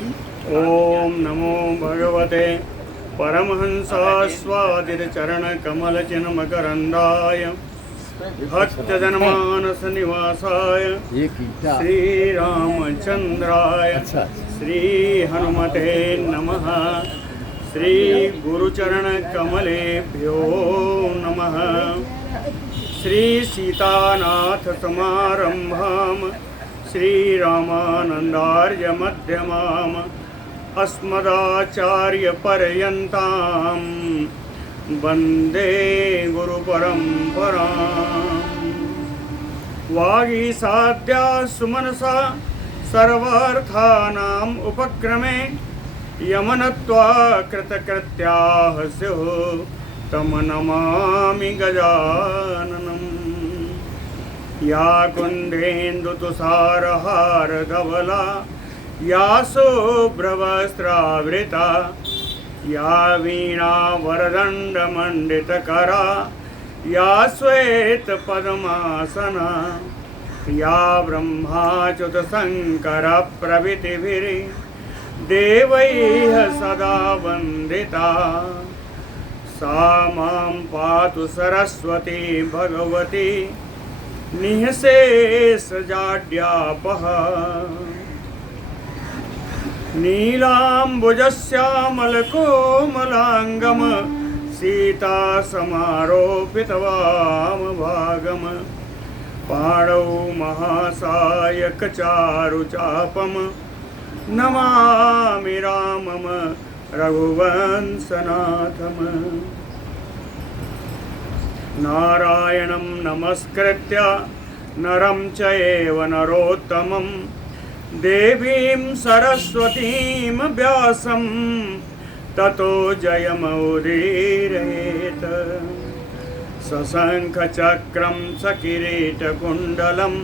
ओम नमो भगवते परमहंसास्वादितचरणकमलचिन्मकरन्दाय भक्तजनमानसनिवासाय श्रीरामचन्द्राय श्रीहनुमते नमः। श्रीगुरुचरणकमलेभ्यो नमः। श्रीसीतानाथसमारम्भां श्रीरामानन्दार्यमध्यमाम् अस्मदाचार्यपर्यन्तां वन्दे गुरुपरम्पराम्। वागीसाद्या सुमनसा सर्वार्थानाम् उपक्रमे यमनत्वा कृतकृत्याः स्युः तं नमामि गजाननम्। या कुन्देन्दुतुषारहारधवला या शुभ्रवस्त्रावृता या वीणावरदण्डमण्डितकरा या श्वेतपद्मासना या ब्रह्माच्युतशङ्करप्रभृतिभिर्देवैः सदा वन्दिता सा मां पातु सरस्वती भगवती निःशेषजाड्यापः। नीलाम्बुजश्यामलकोमलाङ्गम् सीतासमारोपितवामभागम् पाणौ महासायकचारुचापम् नमामि रामम् रघुवंशनाथम्। नारायणं नमस्कृत्य नरं चैव नरोत्तमं देवीं सरस्वतीं व्यासं ततो जयमुदीरयेत्। सशङ्खचक्रं सकिरीटकुण्डलं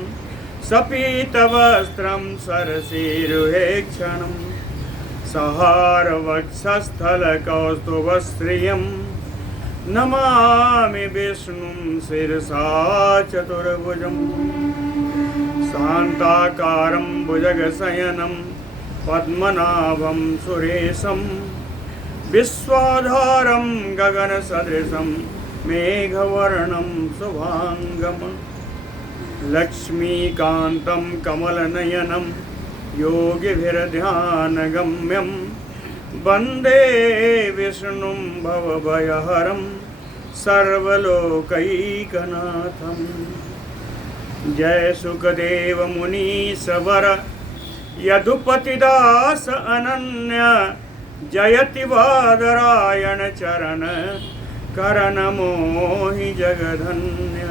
सपीतवस्त्रं सरसीरुहेक्षणं सहारवक्षस्थलकौस्तुभश्रियं नमामि विष्णुं शिरसा चतुर्भुजम्। शान्ताकारं भुजगशयनं पद्मनाभं सुरेशं विश्वाधारं गगनसदृशं मेघवर्णं शुभाङ्गं लक्ष्मीकान्तं कमलनयनं योगिभिर्ध्यानगम्यं वन्दे विष्णुं भवभयहरं सर्वलोकैकनाथम्। जय सुखदेव मुनीश्वर यदुपतिदास अनन्य जयति बादरायण चरण करण मोहि जगधन्य।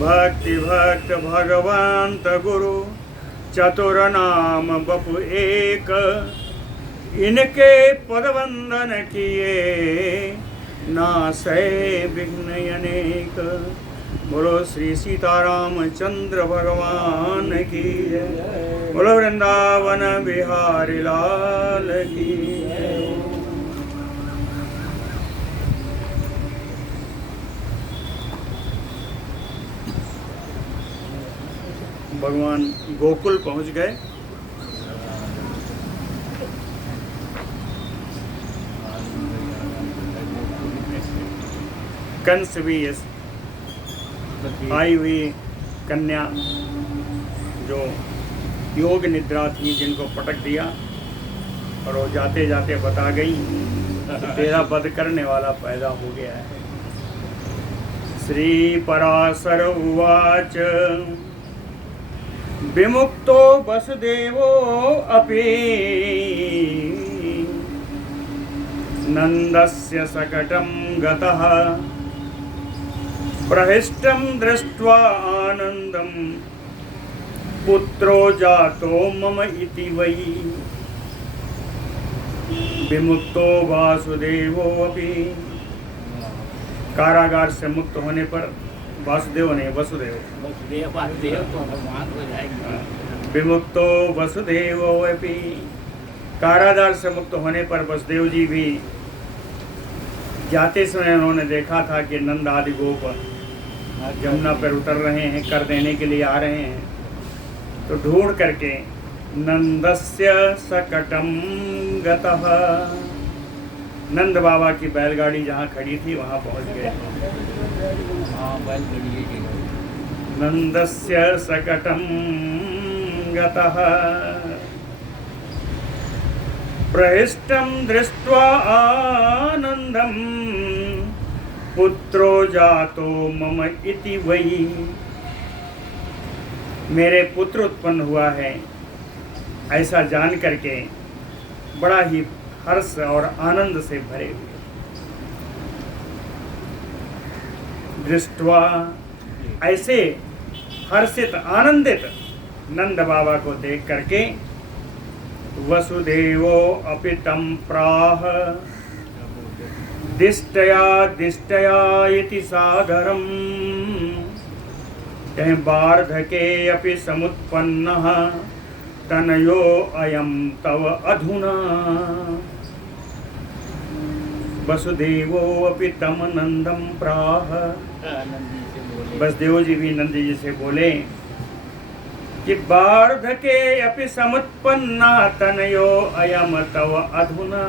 भक्ति भक्त भगवंत गुरु चतुर नाम बपु एक इनके पद वंदन किए नासै विघ्न अनेक। बोलो श्री सीतारामचंद्र भगवान की जय। बोलो वृंदावन बिहारी लाल की जय। भगवान गोकुल पहुंच गए। कंस भी आई हुई कन्या जो योग निद्रा थी जिनको पटक दिया और वो जाते जाते बता गई तेरा वध करने वाला पैदा हो गया है। श्री पराशर उवाच विमुक्तो वसुदेवो अपि नंदस्य सकटं गतः प्रहिष्टं दृष्ट्वा आनंदं पुत्रो जातो मम इति वै। विमुक्तो वासुदेवो अपि कारागार से मुक्त होने पर वासुदेव ने वसुदेव विमुक्तो वसुदेव अपि कारागार से मुक्त होने पर वसुदेव जी भी जाते समय उन्होंने देखा था कि नंद आदि गोप जमुना पर उतर रहे हैं, कर देने के लिए आ रहे हैं। तो ढूंढ करके नंदस्य सकटम गतः। नंद बाबा की बैलगाड़ी जहाँ खड़ी थी वहाँ पहुँच गए। नंदस्य सकटम गतः प्रहिष्टं दृष्ट्वा आनंदम पुत्रो जातो मम इति वै। मेरे पुत्र उत्पन्न हुआ है ऐसा जान करके बड़ा ही हर्ष और आनंद से भरे हुए दृष्टवा, ऐसे हर्षित आनंदित नंद बाबा को देख करके वसुदेवो अपि तं प्राह दिष्टया दिष्टया इति सादरम्। कहीं वार्धके अपि समुत्पन्नः तनयो अयं तव अधुना। वसुदेवो अपि तम नंदम प्राह। वसुदेव जी भी नंद जी से बोले कि वार्धके अपि समुत्पन्ना तनयो अयम तव अधुना।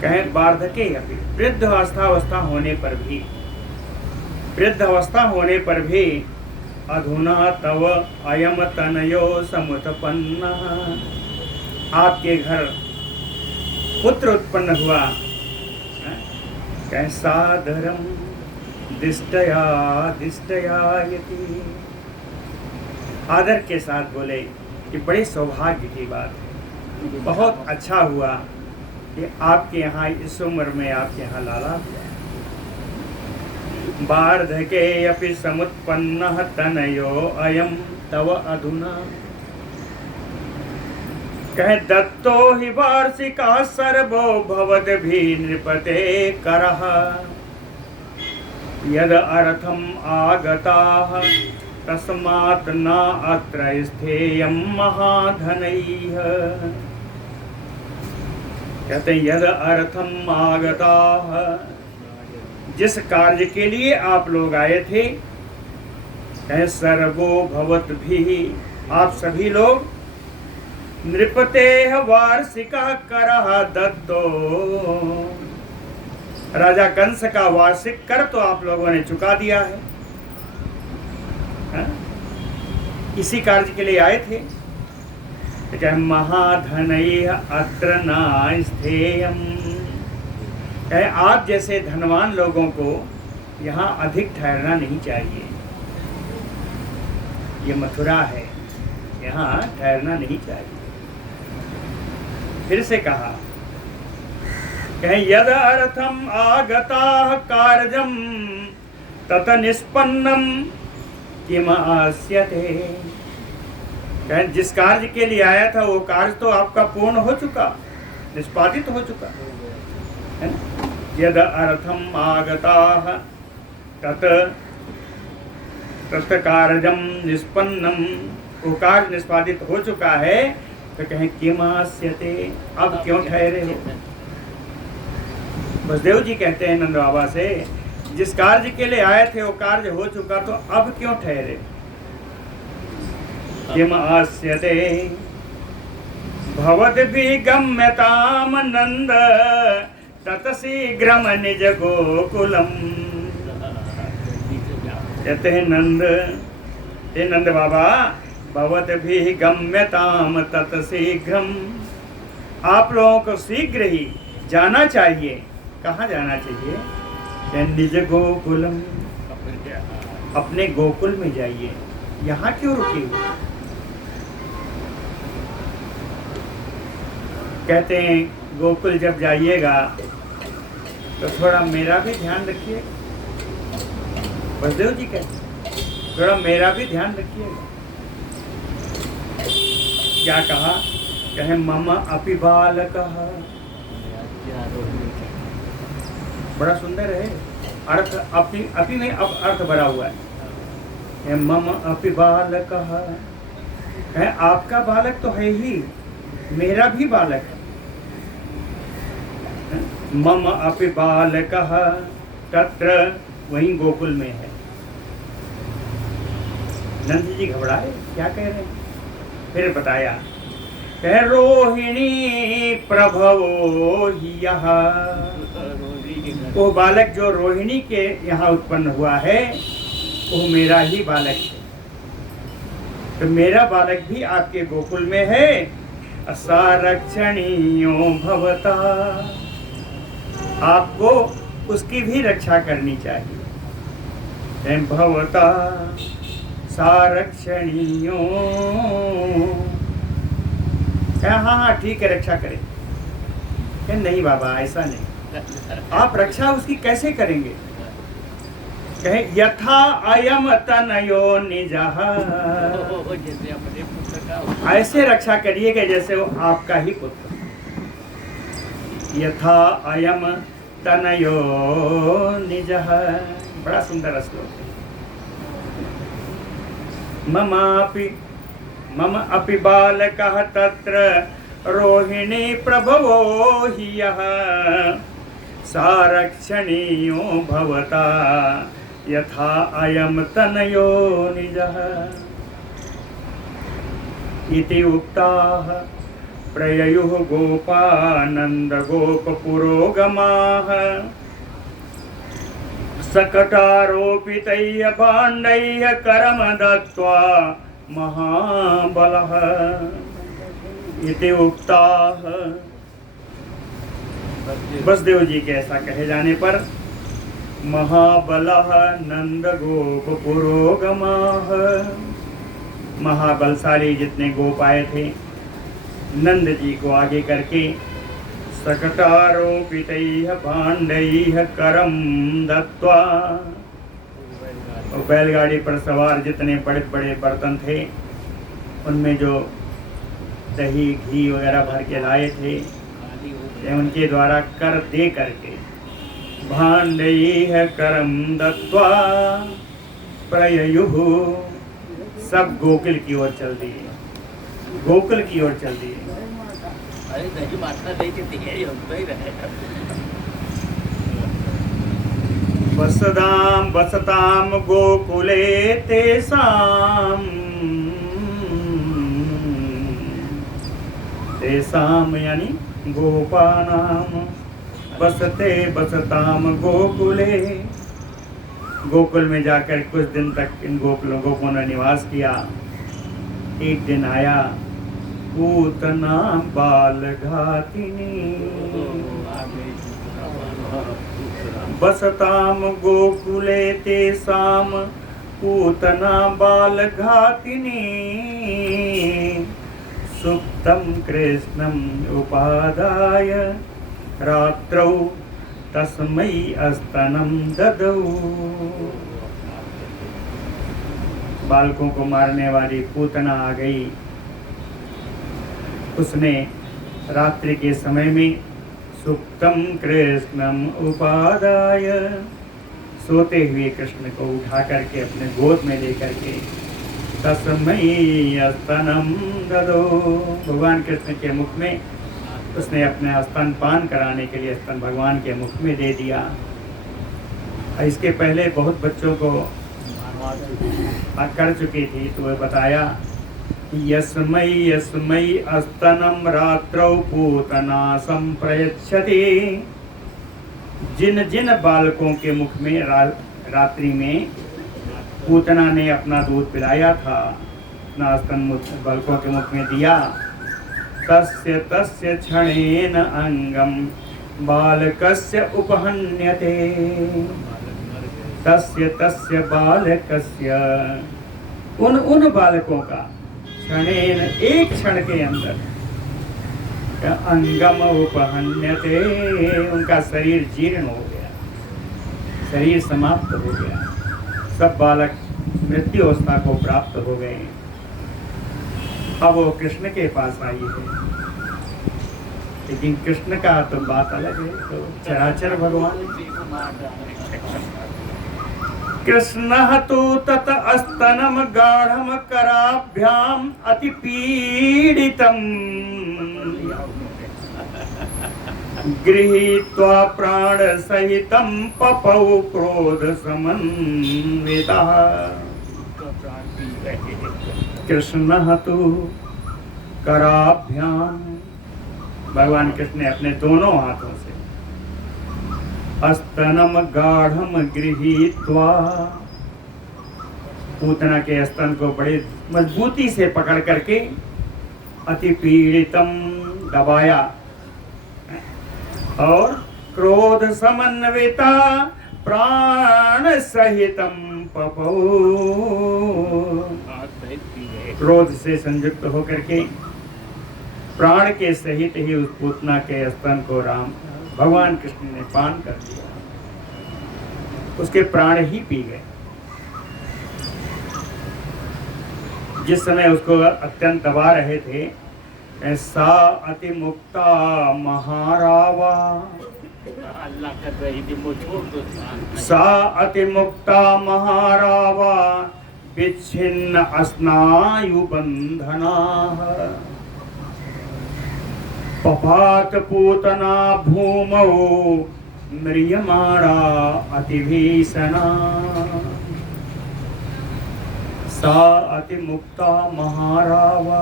कहें वार्धके अपि, वृद्ध अवस्था होने पर भी अधुना तव अयम तनयो समुत्पन्ना। आपके घर पुत्र उत्पन्न हुआ। कहें सादरम दिष्टया दिष्टया यति। आदर के साथ बोले कि बड़े सौभाग्य की बात है, बहुत अच्छा हुआ कि आपके यहाँ इस उम्र में आपके यहाँ लाला हुआ। वार्धके अपि समुत्पन्नः तनयो अयम तव अधुना। कहे दत्तो हि वार्षिकः सर्वो भवद्भिः नृपते करः। यद अर्थम आगताः तस्मात् न अत्र स्थेयं महाधनैः। कहते यद अर्थम आगताः, जिस कार्य के लिए आप लोग आए थे, कहे सर्वो भवद्भिः, आप सभी लोग, नृपतेः वार्षिकः करः दत्तो, राजा कंस का वार्षिक कर तो आप लोगों ने चुका दिया है। इसी कार्य के लिए आए थे। कहे महाधनैः अत्र न स्थेयम्। कहे आप जैसे धनवान लोगों को यहाँ अधिक ठहरना नहीं चाहिए। ये मथुरा है, यहाँ ठहरना नहीं चाहिए। फिर से कहा, कहे यद अर्थम आगताः कार्यम तत निष्पन्नम किम आस्यते। कहे जिस कार्य के लिए आया था वो कार्य तो आपका पूर्ण हो चुका, निष्पादित हो चुका है ना। यद अर्थम आगताः तत् कार्यम निष्पन्नम, वो कार्य निष्पादित हो चुका है, तो कहें किम आस्यते, अब क्यों ठहरे हो। वसुदेव जी कहते हैं नंद बाबा से, जिस कार्य के लिए आए थे वो कार्य हो चुका, तो अब क्यों ठहरे। किम आस्यते भवद्भिः गम्यताम नंद तत शीघ्रम निज गोकुलम। कहते हैं नंद, हे नंद बाबा, भवद्भिः गम्यताम तत शीघ्रम, आप लोगों को शीघ्र ही जाना चाहिए। कहाँ जाना चाहिए। निज गोकुलम, अपने गोकुल में जाइए, यहाँ क्यों रुके हुए। कहते हैं गोकुल जब जाइएगा तो थोड़ा मेरा भी ध्यान रखिए। वसुदेव जी कहते थोड़ा मेरा भी ध्यान रखिएगा। क्या कहा, कहे मम अपि बालकः। बड़ा सुंदर है अर्थ, अपि में अब अर्थ भरा हुआ है। मम अपि बालकः, कहे आपका बालक तो है ही, मेरा भी बालक है। मम अपि बालकः तत्र, वहीं गोकुल में है। नंद जी घबराए, क्या कह रहे हैं। फिर बताया, कह रोहिणी प्रभवो ही यहाँ, वो बालक जो रोहिणी के यहाँ उत्पन्न हुआ है वो मेरा ही बालक है। तो मेरा बालक भी आपके गोकुल में है। असरक्षणीयो भवता, आपको उसकी भी रक्षा करनी चाहिए। भवता सारक्षणीयो, हाँ ठीक है, रक्षा करें। नहीं बाबा ऐसा नहीं, आप रक्षा उसकी कैसे करेंगे? कहे यथा अयम तनयो निजः, ऐसे रक्षा करिएगा जैसे वो आपका ही पुत्र। यथा अयम तनयो निजः, बड़ा सुंदर श्लोक है। मम अपि बालकः तत्र रोहिणी प्रभवो हि यः, सारक्षणीयो भवता यथा अयम तनयो निजः। इति उक्ताः प्रययुः गोपानन्द गोपपुरोगमाः, सकटारोपितैः भाण्डैः करम दत्त्वा महाबलः। इति उक्ताः, बसदेव जी के ऐसा कहे जाने पर महाबलः नंद गोप पुरोगमाः, महाबलशाली जितने गोप आए थे नंद जी को आगे करके, सकटारोपितैः भाण्डैः करम दत्त्वा, और बैलगाड़ी पर सवार जितने बड़े बड़े बर्तन थे उनमें जो दही घी वगैरह भर के लाए थे उनके द्वारा कर दे करके, भाण्डैः करम दत्त्वा प्रययुः, सब गोकुल की ओर चल दिए, गोकुल की ओर चल दिए। वसताम गोकुले तेसाम यानी गोपानाम, बसताम गोकुले, गोकुल में जाकर कुछ दिन तक इन गोपों ने निवास किया। एक दिन आया पूतना बाल घातिनी, बसताम गोकुले तेसाम पूतना बाल घातिनी, सुप्तं कृष्णं उपादाय रात्रौ तस्मै स्तनं ददौ। बालकों को मारने वाली पूतना आ गई, उसने रात्रि के समय में सुप्तं कृष्णं उपादाय, सोते हुए कृष्ण को उठा करके अपने गोद में लेकर के तस्मै स्तनं ददौ, भगवान कृष्ण के मुख में उसने अपने स्तनपान कराने के लिए स्तन भगवान के मुख में दे दिया। इसके पहले बहुत बच्चों को कर चुकी थी, तो वह बताया यस्मै यस्मै स्तनं रात्रौ पूतना संप्रयच्छति, जिन जिन बालकों के मुख में रात्रि में पूतना ने अपना दूध पिलाया था, अपना स्तन बालकों के मुख में दिया, तस्य तस्य क्षणेन अंगम बालकस्य उपहन्यते, तस्य तस्य बालकस्य, उन बालकों का क्षणेन एक क्षण के अंदर अंगम उपहन्यते, उनका शरीर जीर्ण हो गया, शरीर समाप्त हो गया, सब बालक मृत्यु अवस्था को प्राप्त हो गए। अब वो कृष्ण के पास आई है, लेकिन कृष्ण का तो बात अलग है, तो चराचर भगवान कृष्णः तु तत स्तनम गाढ़म कराभ्याम अति पीड़ितम, गृहीत्वा प्राण सहितं पपौ क्रोध समन्वितः। कृष्णः तु कराभ्याम, भगवान कृष्ण ने अपने दोनों हाथों से अस्तनम गाढ़म गृहीत्वा, पूतना के स्तन को बड़े मजबूती से पकड़ करके अति पीड़ितम दबाया, और क्रोध समन्विता प्राण सहितम पपौ, क्रोध से संयुक्त होकर के प्राण के सहित ही उस पूतना के स्तन को राम भगवान कृष्ण ने पान कर दिया, उसके प्राण ही पी गए। जिस समय उसको अत्यंत दबा रहे थे, सा अति मुक्ता महारावा, सा अति मुक्ता महारावा विच्छिन्न अस्नायु बंधना, पपात पूतना भूमौ म्रियमाणा अतिभीषणा, सा अति मुक्ता महारावा,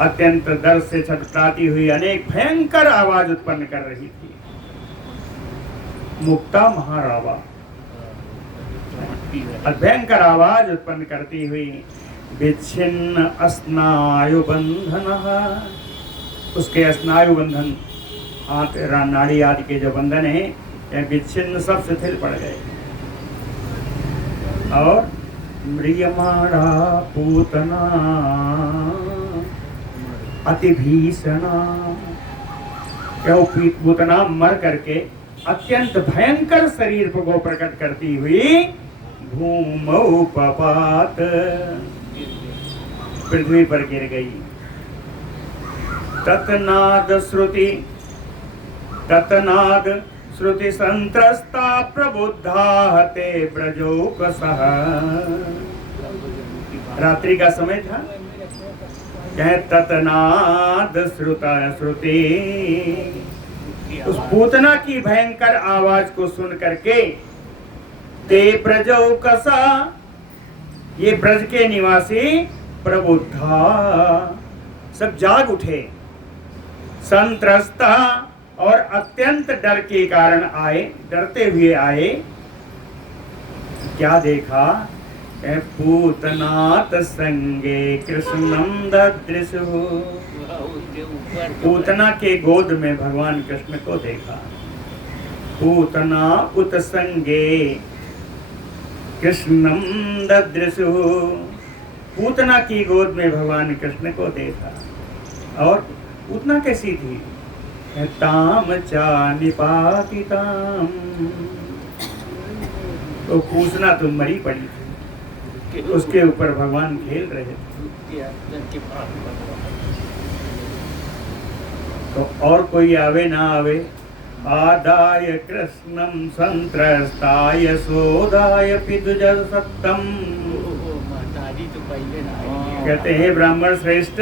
अत्यंत दर्द से छटपटाती हुई अनेक भयंकर आवाज उत्पन्न कर रही थी। मुक्ता महारावा, भयंकर आवाज उत्पन्न करती हुई, विच्छिन्न अस्नायु बंधन, उसके स्नायु बंधन, हाथ नाड़ी आदि के जो बंधन है विच्छिन्न सब शिथिल पड़ गए। और म्रियमाणा पूतना अति भीषणा, पूतना मर करके अत्यंत भयंकर शरीर को प्रकट करती हुई भूमौ पपात, पृथ्वी पर गिर गई। ततनाद श्रुति संत्रस्ता प्रबुद्धा हते ब्रजोकसः, रात्रि का समय था। कहे ततनाद श्रुति, उस पूतना की भयंकर आवाज को सुन करके ते ब्रजोकसा, ये ब्रज के निवासी प्रबुद्धा सब जाग उठे, संत्रस्ता और अत्यंत डर के कारण आए, डरते हुए आए। क्या देखा? पूतनात संगे कृष्णम ददृशु, पूतना के गोद में भगवान कृष्ण को देखा। पूतना उत संगे कृष्णम ददृशु, पूतना की गोद में भगवान कृष्ण को देखा। और पूतना कैसी थी? ताम चा निपातिताम, तो पूछना तो मरी पड़ी थी, उसके ऊपर भगवान खेल रहे थे। तो और कोई आवे ना आवे, आदाय कृष्णम संत्रस्ताय सोदाय पितुज सत्तम, कहते हैं ब्राह्मण श्रेष्ठ,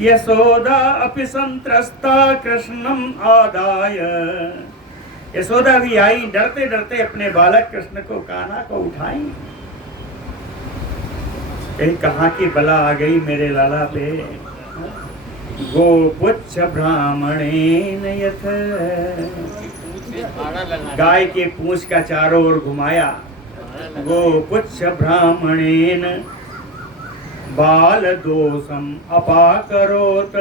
यशोदा अपि संत्रस्ता कृष्णम आदाय, यशोदा भी आई, डरते डरते अपने बालक कृष्ण को, कान्हा को उठाई। कहीं कहाँ की बला आ गई मेरे लाला पे। गोपुच्छ ब्राह्मणेन यथ, गाय के पूंछ का चारों ओर घुमाया। गोपुच्छ ब्राह्मणेन बाल दोषम अपाकरोत,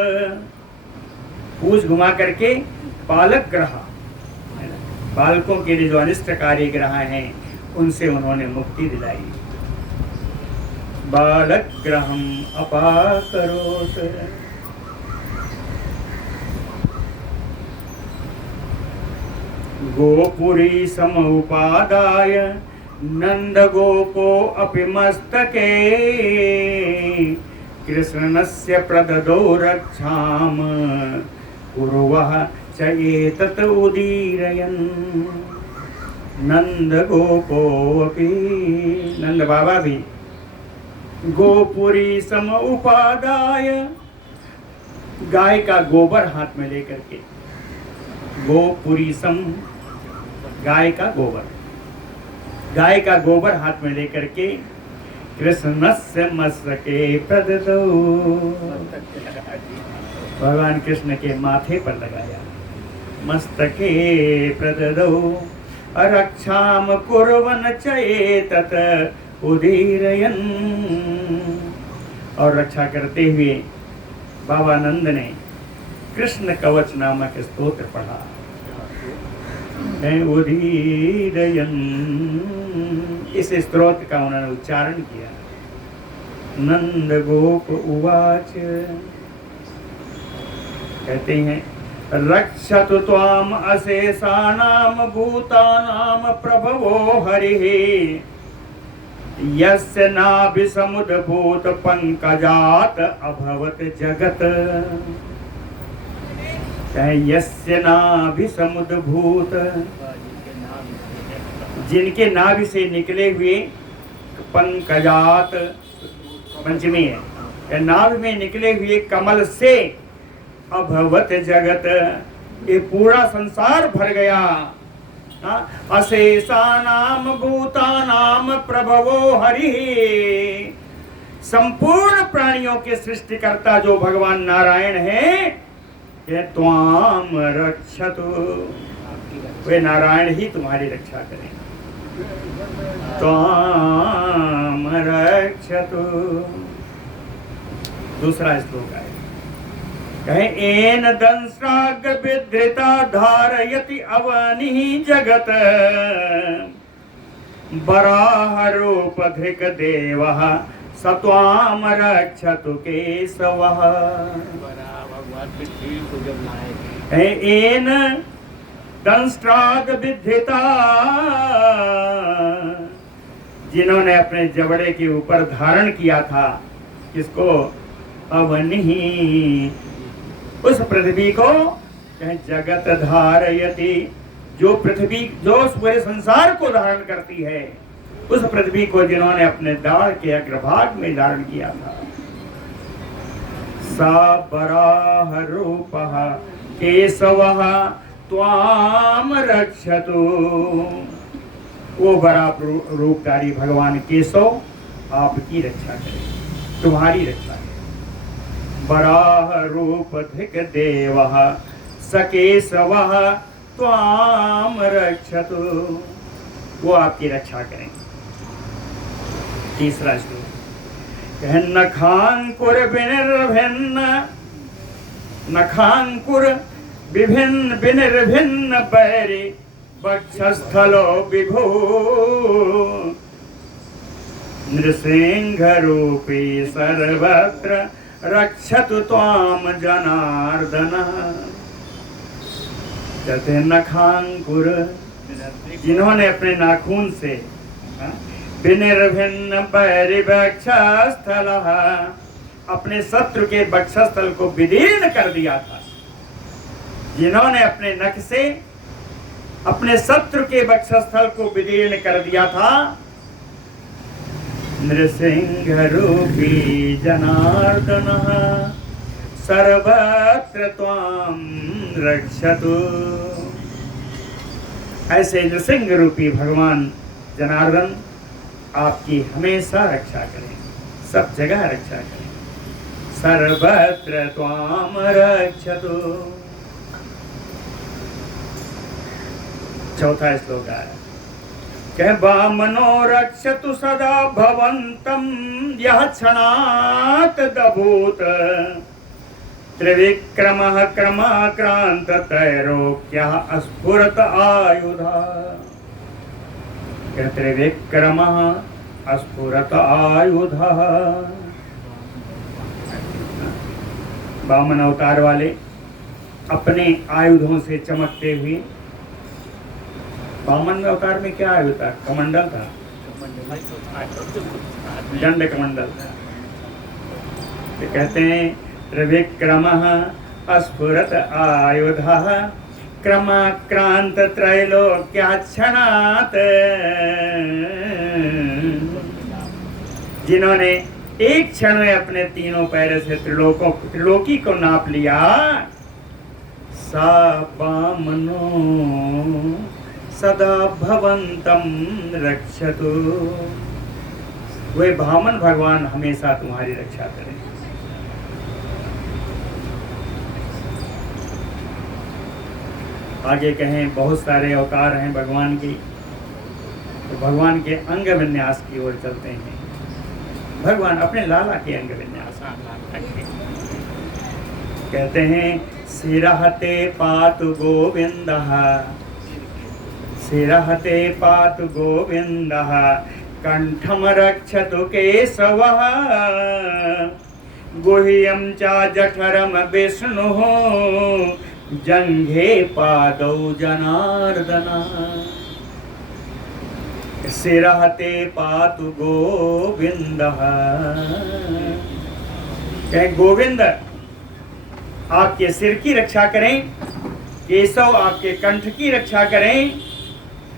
पूंछ घुमा करके बालक ग्रह, बालकों के लिए जो अनिष्टकारी ग्रह हैं उनसे उन्होंने मुक्ति दिलाई। बालक ग्रहम अपाकरोत, गोपुरी समुपादाय नंद गोपो अपि मस्तके, कृष्णस्य प्रददो रक्षाम कुर्वः च एतत् उदीरयन्। नंद गोपो अपि, नंद बाबा भी गोपुरी सम उपादाय, गाय का गोबर हाथ में लेकर के, गोपुरी सम गाय का गोबर, गाय का गोबर हाथ में लेकर के कृष्णस्य मस्तके प्रददौ, भगवान कृष्ण के माथे पर लगाया। मस्तके प्रददौ रक्षाम कुर्वन् चेतत उदीरयन्, और रक्षा करते हुए बाबा नंद ने कृष्ण कवच नामक स्तोत्र पढ़ा। उदीरयन्, इस स्तोत्र का उन्होंने उच्चारण किया। नंद गोप उवाच, कहते हैं रक्षतु त्वाम अशेषाणाम भूतानाम प्रभवो हरिः, यस्य नाभिसमुद्भूत पंकजात अभवत जगत। यस्य नाभिसमुद्भूत, जिनके नाभि से निकले हुए पंकजात, पंचमी है, नाभि में निकले हुए कमल से अभवत जगत, ये पूरा संसार भर गया। अशेषानाम भूतानाम प्रभवो हरिः, संपूर्ण प्राणियों के सृष्टिकर्ता जो भगवान नारायण है, ये त्वाम रक्षतु, वे नारायण ही तुम्हारी रक्षा करें। त्वाम रक्षतु। दूसरा श्लोक है, कहे एन दंष्ट्राग्र विधृता धारयति अवनिः जगत, बराह रूप धृक देवः सत्वाम रक्षतु केशवः। एन दंष्ट्राग विधृता, जिन्होंने अपने जबड़े के ऊपर धारण किया था, किसको? अवनिः, उस पृथ्वी को। जगत धारयति, जो पृथ्वी, जो पूरे संसार को धारण करती है, उस पृथ्वी को जिन्होंने अपने दाढ़ के अग्रभाग में धारण किया था। सा बराह रूपः केशवः त्वाम रक्षतु, वो बड़ा रूपधारी भगवान केशव आपकी रक्षा करे, तुम्हारी रक्षा करे। बराह रूप धिक देवः सकेशवः त्वाम रक्षतु, वो आपकी रक्षा करें। तीसरा श्लोक, नखांकुर विनिर्भिन्न, नखांकुर विभिन्न विनिर्भिन्न बैरि वक्षस्थलो विभो, नृसिंह रूपी सर्वत्र रक्षतु त्वाम जनार्दन। कहते हैं नखांकुर, जिन्होंने अपने नाखून से विनिर्भिन्न बैरि वक्षस्थलः, अपने शत्रु के वक्षस्थल को विदीर्ण कर दिया था। जिन्होंने अपने नख से अपने शत्रु के वक्षस्थल को विदीर्ण कर दिया था। नृसिंह रूपी जनार्दन सर्वत्र त्वाम रक्षतु, ऐसे नृसिंह रूपी भगवान जनार्दन आपकी हमेशा रक्षा करें, सब जगह रक्षा करें। सर्वत्र त्वाम रक्षतु। चौथा श्लोक है, कह वामनो रक्षतु सदा भवन्तं यः क्षणात् दभूत, त्रिविक्रमः क्रमाक्रांत त्रैलोक्यः स्फुरत आयुधा। त्रिविक्रमः स्फुरत आयुधः, वामन अवतार वाले अपने आयुधों से चमकते हुए। वामन अवतार में क्या आयु था? कमंडल था, दंड कमंडल। तो कहते हैं त्रिविक्रमः स्फुरत आयुधः क्रमाक्रांत त्रैलोक्याक्षणात्, जिन्होंने एक क्षण में अपने तीनों पैरों से त्रिलोकी को नाप लिया। सा वामनो सदा भवन्तं रक्षतु, वे भामन भगवान हमेशा तुम्हारी रक्षा करें। आगे कहें बहुत सारे अवतार हैं भगवान की, तो भगवान के अंग विन्यास की ओर चलते हैं। भगवान अपने लाला के अंग विन्यास कहते हैं, सिरहते पातु गोविंदः, सिरहते पातु गोविंदः, कंठम रक्षतु केशवः, गुह्यं च जठरम विष्णुः, जंघे पादौ जनार्दन। सिरहते पातु गोविंदः, गोविंद आपके सिर की रक्षा करें, केशव आपके कंठ की रक्षा करें,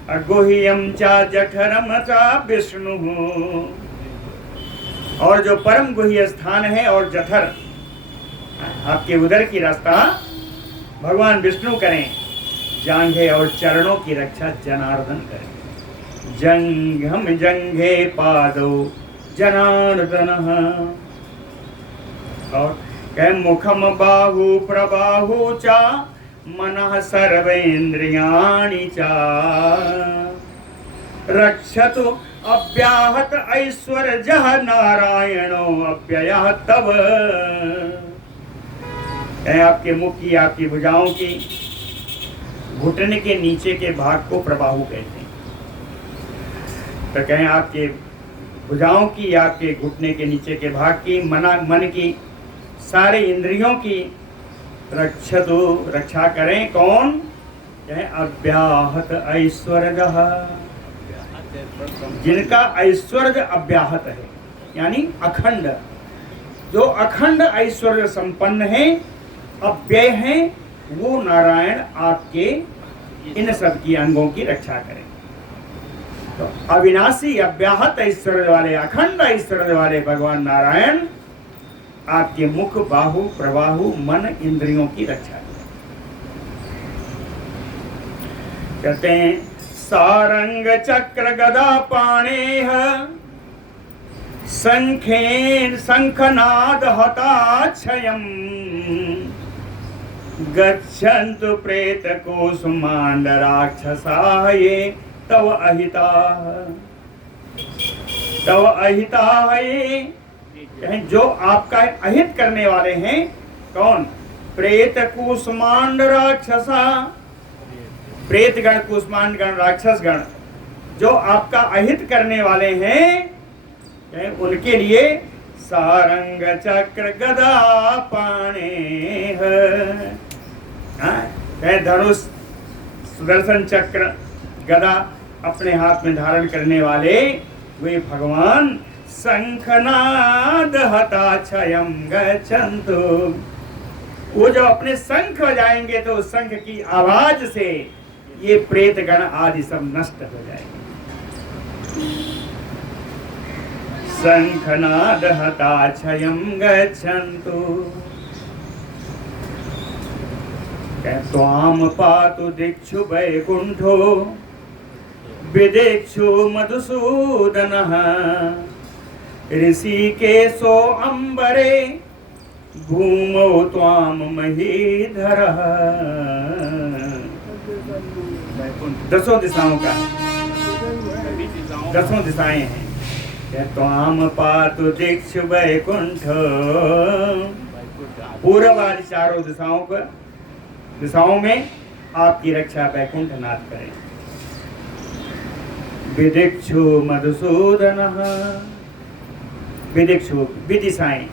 और गुह्यम चा जठरम चा विष्णु, और जो परम गुह्य स्थान है और जठर आपके उदर की रास्ता भगवान विष्णु करें, जांघे और चरणों की रक्षा जनार्दन करें। जंघम जंघे पादौ जनार्दन, और कह मुखम बाहु प्रबाहु चा, मनः सर्वेन्द्रियाणि चा, रक्षतु अव्याहत ऐश्वर्यः, नारायणो अव्ययः तव। आपके मुख की, आपकी भुजाओं की, घुटने के नीचे के भाग को प्रबाहु कहते हैं। तो कहें आपके भुजाओं की, आपके घुटने के नीचे के भाग की, मन की, सारे इंद्रियों की रक्षतु रक्षा करें। कौन? कहें अव्याहत ऐश्वर्यः, जिनका ऐश्वर्य अव्याहत है, यानी अखंड, जो अखंड ऐश्वर्य संपन्न है, अव्यय है, वो नारायण आपके इन सब की अंगों की रक्षा करें। तो अविनाशी अव्याहत ऐश्वर्य वाले, अखंड ऐश्वर्य वाले भगवान नारायण आपके मुख, बाहु, प्रबाहु, मन, इंद्रियों की रक्षा करें। कहते हैं, सारंग चक्र गदा पाणेः, शंखेन शंखनाद हताक्षयम्, गच्छन्तु प्रेत कुसुमांड राक्षसाः ये तव अहिताः, तव अहिताः ये, जो आपका अहित करने वाले हैं। कौन? प्रेत कुसुमांड राक्षसा, प्रेत गण, कुसुमांड गण, राक्षस गण, जो आपका अहित करने वाले हैं, उनके लिए सारंग चक्र गदा पाणेः, धनुष, सुदर्शन चक्र, गदा अपने हाथ में धारण करने वाले वे भगवान शंखनाद हताक्षयम् गच्छन्तु। वो जो अपने शंख बजाएंगे तो शंख की आवाज से ये प्रेत गण आदि सब नष्ट हो जाएंगे। शंखनाद हताक्षयम् गच्छन्तु, त्वां पातु दिक्षु वैकुंठो, विदिक्षु मधुसूदनः, ऋषिकेशो अंबरे, भूमौ त्वां महीधरः। दसों दिशाओं का, दसों दिशाएं हैं। त्वां पातु दिक्षु वैकुंठ, पूर्व वाली चारों दिशाओं में आपकी रक्षा वैकुंठ नाथ करें। विदिक्षु मधुसूदनः, विदिक्षु विदिशाएं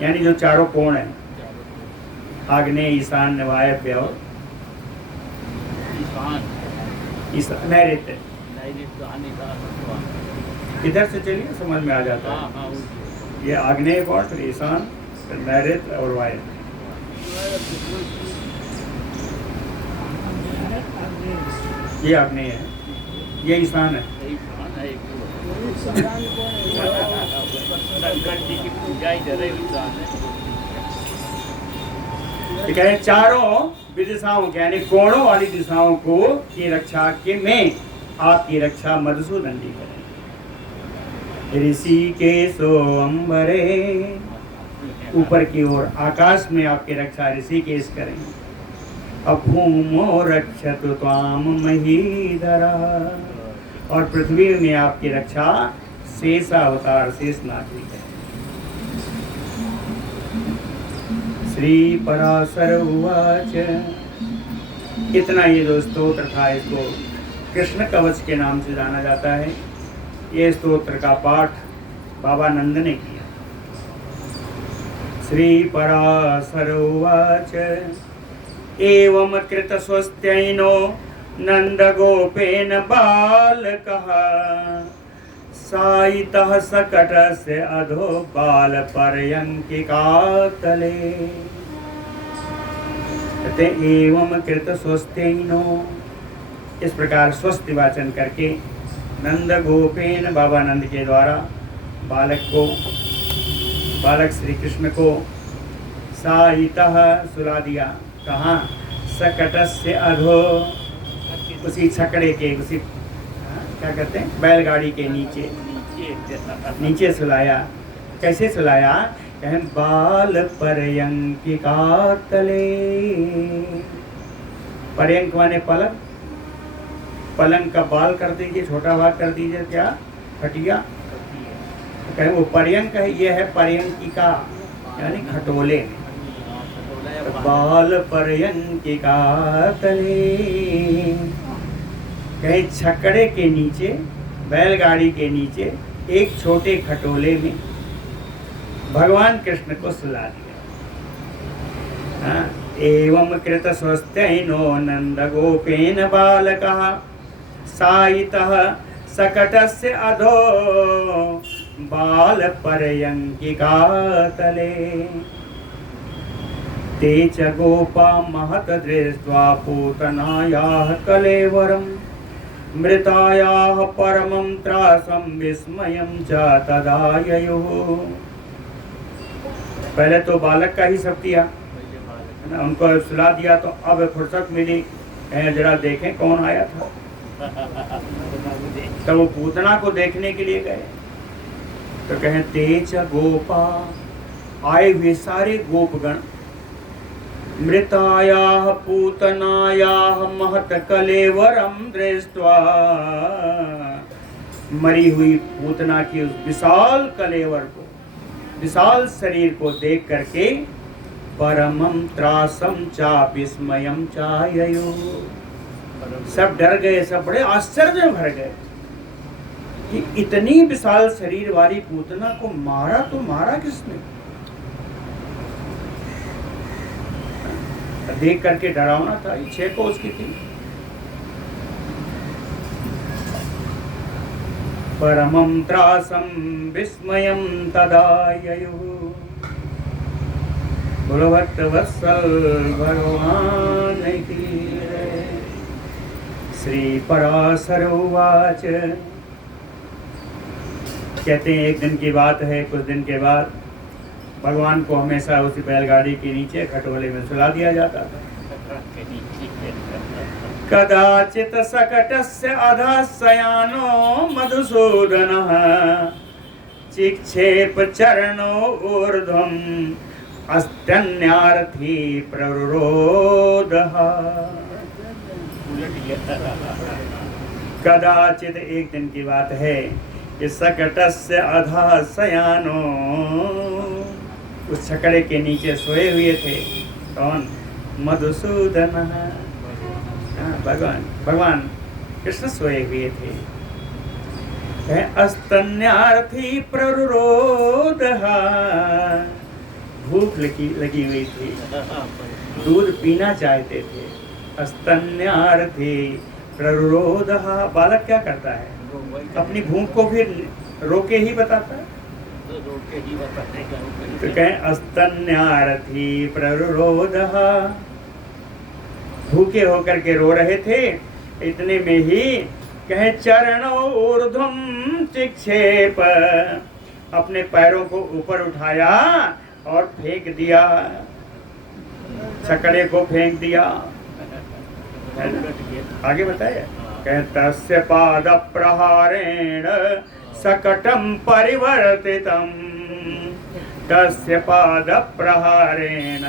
यानी जो चारों कोण हैं, आग्नेय, ईशान्य, वायव्य और नैऋत्य। इधर से चलिए समझ में आ जाता है। ये आग्नेय कोण, ईशान, नैऋत्य और वायव्य। ये आग्नेय है, ये ईशान है। चारों विदिशाओं के यानी कोणों वाली दिशाओं को की रक्षा के में आपकी रक्षा मधुसूदन जी करें। ऋषिकेशो अम्बरे, ऊपर की ओर आकाश में आपकी रक्षा ऋषिकेश करें। अभूमो रक्षतु त्वाम महीधरा, और पृथ्वी में आपकी रक्षा शेषावतार शेषनाग जी करें। श्री पराशर उवाच, इतना ये जो स्तोत्र था इसको कृष्ण कवच के नाम से जाना जाता है। ये स्तोत्र का पाठ बाबा नंद ने किया। श्री पराशर उवाच, एवं कृत स्वस्त्यैनो नंद गोपेन बालकः, सायितः सकटस्य अधो बाल पर्यंकिका तले। कहते एवं कृत स्वस्त्यैनो, इस प्रकार स्वस्ति वाचन करके नंद गोपेन, बाबा नंद के द्वारा बालक श्री कृष्ण को सायितः सुला दिया। कहाँ? सकटस्य अधो, उसी छकड़े के, उसी क्या कहते हैं बैलगाड़ी के नीचे सुलाया। कैसे सुलाया? कहें बाल पर्यंकिका तले। पर्यंक माने पलंग, पलंग का बाल कर दीजिए, छोटा भाग कर दीजिए, क्या? खटिया। कहें वो पर्यंक है, ये है पर्यंकिका यानी खटोले। बाल पर्यंकिका तले, कहीं छकड़े के नीचे, बैलगाड़ी के नीचे एक छोटे खटोले में भगवान कृष्ण को सुला दिया। एवं कृत स्वस्त्यैनो नंद गोपेन बालकः, सायितः सकटस्य अधो बाल पर्यंकिका तले। ते च गोपा महत दृष्ट्वा पूतनायाः कलेवरं, मृतायाः परमं त्रासं विस्मयं च तदाययुः। पहले तो बालक का ही सब किया, उनको सुला दिया, तो अब फुर्सत मिली, जरा देखें कौन आया था। तो वो पूतना को देखने के लिए गए, तो कहें तेज गोपा, आए हुए सारे गोपगण, मृतायाः पूतनायाः महत कलेवरं दृष्ट्वा, मरी हुई पूतना की उस विशाल कलेवर को, विशाल शरीर को देख करके परमं त्रासं चा विस्मयं चाययु, सब डर गए, सब बड़े आश्चर्य में भर गए कि इतनी विशाल शरीर वाली पूतना को मारा तो मारा किसने? देख करके डरावना था, इच्छा को उसकी थी। परमं त्रासं विस्मयं तदाययुः, बोलो भक्तवत्सल भगवान की। श्री पराशर उवाच, कहते हैं एक दिन की बात है, कुछ दिन के बाद भगवान को हमेशा उसी बैलगाड़ी के नीचे खटोले में सुला दिया जाता था। कदाचित सकटस्य अधः शयानो मधुसूदनः, चिक्षेप चरणो ऊर्ध्वम् अस्तन्यार्थी प्ररोदः। कदाचित एक दिन की बात है कि सकटस्य अधः शयानो, उस छकड़े के नीचे सोए हुए थे। कौन? मधुसूदन, भगवान कृष्ण सोए हुए थे। अस्तन्यार्थी प्ररोदः, भूख लगी हुई थी, दूध पीना चाहते थे। अस्तन्यार्थी प्ररोदः, बालक क्या करता है? अपनी भूख को भी रोके ही बताता है। तो कहें अस्तन्यार्थी प्ररोदः, भूखे होकर के रो रहे थे। इतने में ही कहें चरणों ऊर्ध्वम चिक्षेप, अपने पैरों को ऊपर उठाया और फेंक दिया, छकड़े को फेंक दिया। आगे बताया, कहें तस्य पाद प्रहारेण सकटं परिवर्तितं तस्य पाद प्रहारेण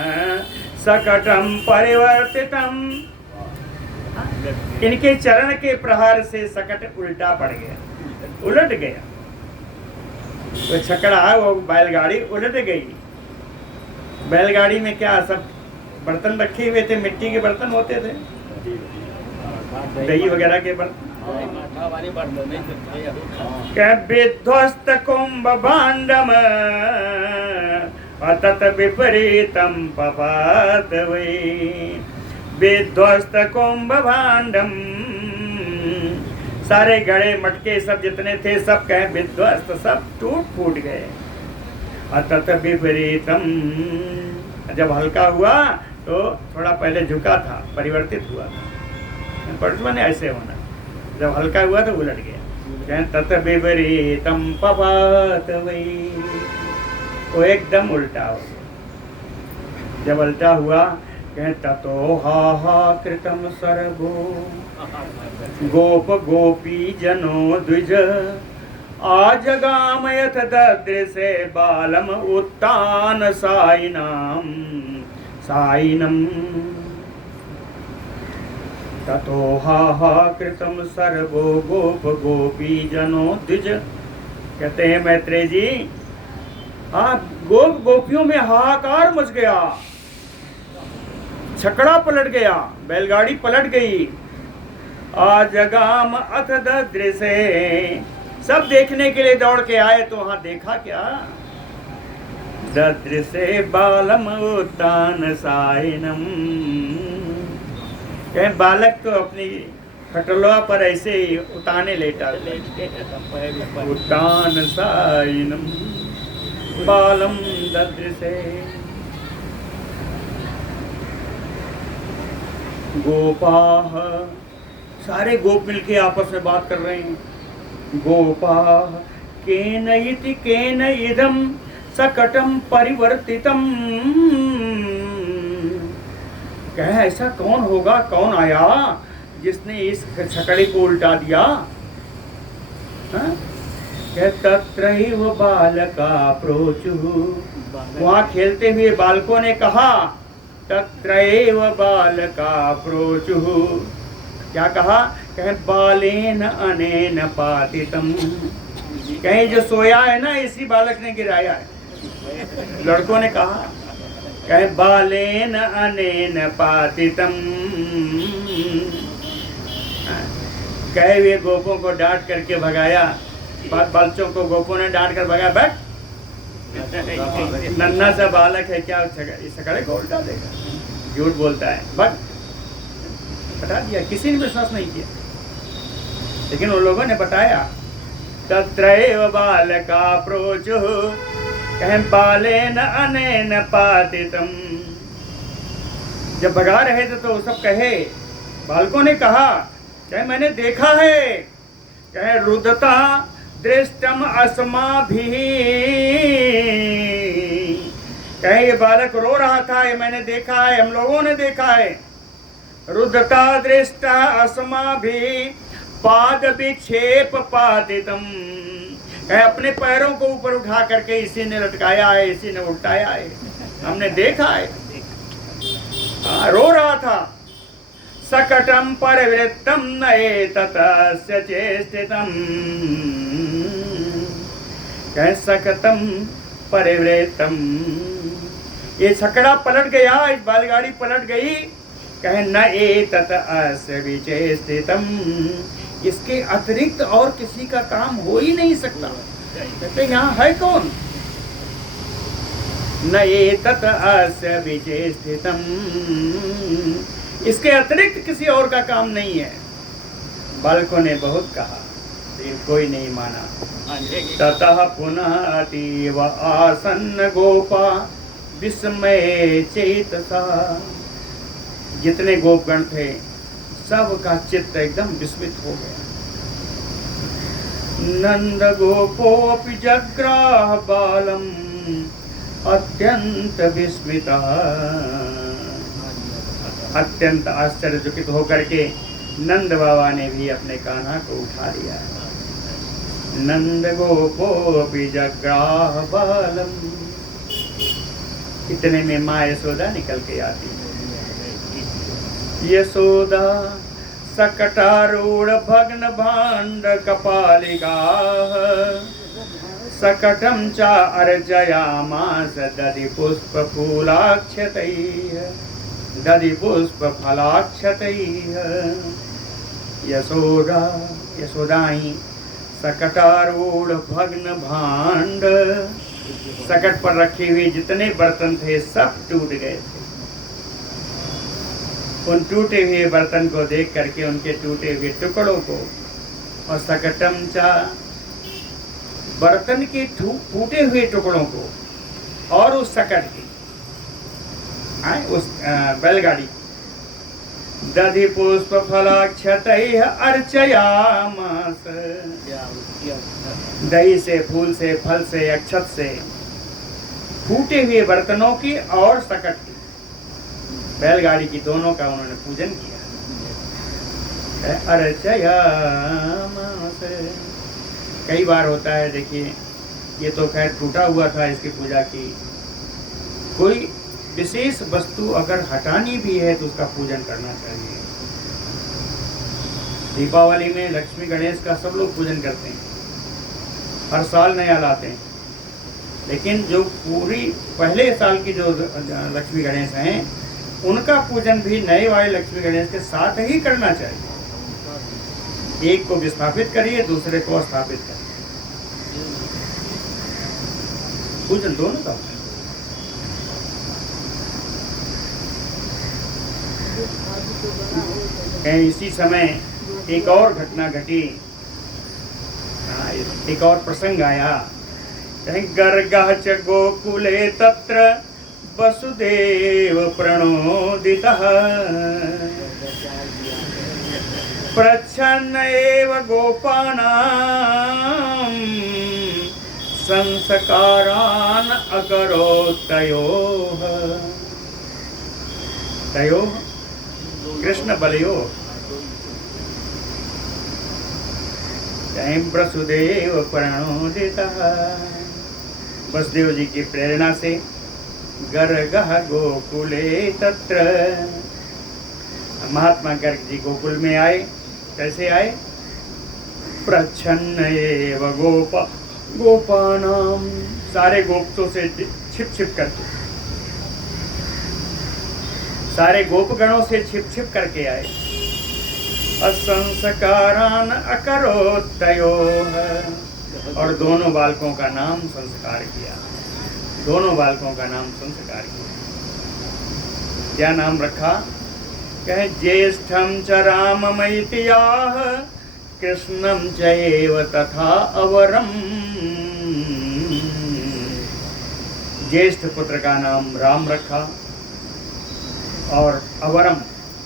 सकटं परिवर्तितं। इनके चरण के प्रहार से सकट उल्टा पड़ गया, उलट गया। तो छकड़ा वो बैलगाड़ी उलट गई। बैलगाड़ी में क्या सब बर्तन रखे हुए थे, मिट्टी के बर्तन होते थे, दही वगैरह के बर्तन। विध्वस्त कुंभ भाण्डम अतत विपरीतम पपात वै। विध्वस्त कुंभ भाण्डम, सारे घड़े मटके सब जितने थे सब कहे विध्वस्त, सब टूट फूट गए। अतत विपरीतम, जब हल्का हुआ तो थोड़ा पहले झुका था, परिवर्तित हुआ था। परिवर्तन ऐसे होना, जब हल्का हुआ तो उलट गया। तत विपरीतम पपात वै, वो एकदम उल्टा हो गया। जब उल्टा हुआ कहें ततो हा कृतम सर्वो गोप गोपी जनो द्विज आजगामयत ददृशे बालम उत्तान साइनाम साइनम। ततो हा कृतम सर्वो गोप गोपी जनो द्विज। कहते हैं मैत्रेय जी, गोप गोपियों में हाहाकार मच गया, छकड़ा पलट गया, बैलगाड़ी पलट गई। आजगाम अथ ददृशे, सब देखने के लिए दौड़ के आए तो वहां देखा क्या? ददृशे बालम उत्तान साइनम। कहें बालक तो अपनी खटलवा पर ऐसे ही उताने लेटा, उत्तान साइनम बालम ददृशे। गोपाः, सारे गोप मिलके आपस में बात कर रहे हैं। गोपाः केन इति केन इदं सकटं परिवर्तितम्। कहे ऐसा कौन होगा, कौन आया जिसने इस छकड़े को उल्टा दिया? तत्रैव बालका प्रोचुः, वहाँ खेलते हुए बालकों ने कहा। तत्रैव बालका प्रोचुः, क्या कहा? कहे बालेन अनेन पातितम। कहीं जो सोया है ना इसी बालक ने गिराया है। लड़कों ने कहा, कहे बालेन अनेन पातितम। कहे वे गोपों को डांट करके भगाया, बालचों को गोपों ने डांट कर भगाया। बैठ, नन्हा सा बालक है, क्या इस सकड़े को उल्टा देगा? झूठ बोलता है। बट बता दिया, किसी ने विश्वास नहीं किया, लेकिन उन लोगों ने बताया। तत्रैव बालका प्रोचुः, कहें बालेन अनेन पातितम। जब भगा रहे थे तो सब कहे, बालकों ने कहा, कहे मैंने देखा है, कहे रुदता दृष्टम अस्माभिः। कहे ये बालक रो रहा था, ये मैंने देखा है, हम लोगों ने देखा है। रुदता दृष्टा अस्माभिः पाद विक्षेप पातितम। कहे अपने पैरों को ऊपर उठा करके इसी ने लटकाया है, इसी ने उल्टाया है, हमने देखा है। रो रहा था। सकटम परिवृत्तम नये ततस्य चेष्टितम। कहे सकटम परिवृत्तम, ये छकड़ा पलट गया, इस बैलगाड़ी पलट गई। कहे न एतत अस्य विचेष्टितम, इसके अतिरिक्त और किसी का काम हो ही नहीं सकता। कहते यहाँ है कौन? न एतत अस्य विचेष्टितम, इसके अतिरिक्त किसी और का काम नहीं है। बालकों ने बहुत कहा, कोई नहीं माना। ततः पुनः अतीव आसन्न गोपा विस्मये चेतसा। जितने गोपगण थे सबका चित्त एकदम विस्मित हो गया। नंद गोपोपि जग्राह बालम अत्यंत विस्मिता। अत्यंत आश्चर्यचकित होकर के नंद बाबा ने भी अपने कान्हा को उठा लिया। नंद गोपोऽपि जग्राह बालम। इतने में माँ यशोदा निकल के आती है। यशोदा सकटारूढ़ भग्न भाण्ड कपालिका सकटं च अर्चयामास दधि पुष्प फूलाक्षतैः दधि पुष्प फलाक्षतैः। यशोदाई सकटारूढ़ भग्न भाण्ड, सकट पर रखे हुए जितने बर्तन थे सब टूट गए थे। उन टूटे हुए बर्तन को देख करके उनके टूटे हुए टुकड़ों को और सकटम चा बर्तन के टूटे हुए टुकड़ों को और उस सकट की उस बैलगाड़ी दधि पुष्प फलाक्षतैः अर्चयामास। दही से, फूल से, फल से, अक्षत से फूटे हुए बर्तनों की और सकट की, बैलगाड़ी की, दोनों का उन्होंने पूजन किया। अर्चयामास। कई बार होता है, देखिए ये तो खैर टूटा हुआ था, इसकी पूजा की। कोई विशेष वस्तु अगर हटानी भी है तो उसका पूजन करना चाहिए। दीपावली में लक्ष्मी गणेश का सब लोग पूजन करते हैं, हर साल नया लाते हैं, लेकिन जो पूरी पहले साल की जो लक्ष्मी गणेश हैं उनका पूजन भी नए वाले लक्ष्मी गणेश के साथ ही करना चाहिए। एक को विस्थापित करिए, दूसरे को स्थापित करिए, पूजन दोनों का। इसी समय एक और घटना घटी, एक और प्रसंग आया। गर्गः च गोकुले तत्र वसुदेव प्रणोदितः प्रच्छन्न एव गोपानां संस्कारान् अकरोत् तयोः कृष्ण बलयोः। वसुदेव प्रणोदितः, वसुदेव जी की प्रेरणा से गर्गः गोकुले तत्र, महात्मा गर्ग जी गोकुल में आए। कैसे आए? प्रच्छन्न एव गोपानां, सारे गोप्तों से छिप छिप करके, सारे गोपगणों से छिप छिप करके आए। असंस्कारान अकरोत् तयोः, और दोनों बालकों का नाम संस्कार किया। दोनों बालकों का नाम संस्कार किया। क्या नाम रखा? कहे ज्येष्ठं च राममैतियाः कृष्णं च एव तथा अवरम। ज्येष्ठ पुत्र का नाम राम रखा और अवरम